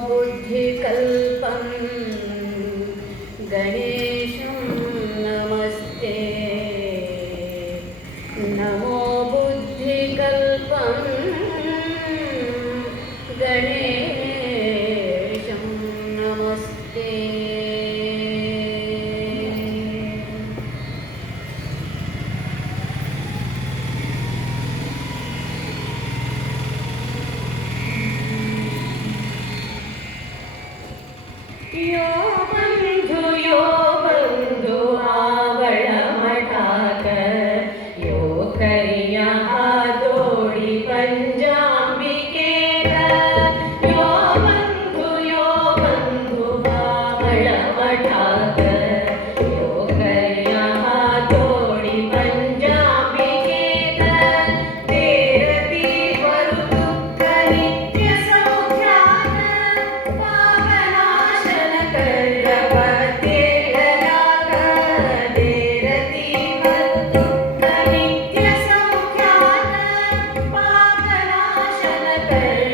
बुद्धिकल्पं गणेशं नमस्ते। नमो बुद्धिकल्पम् Yeah. Hey.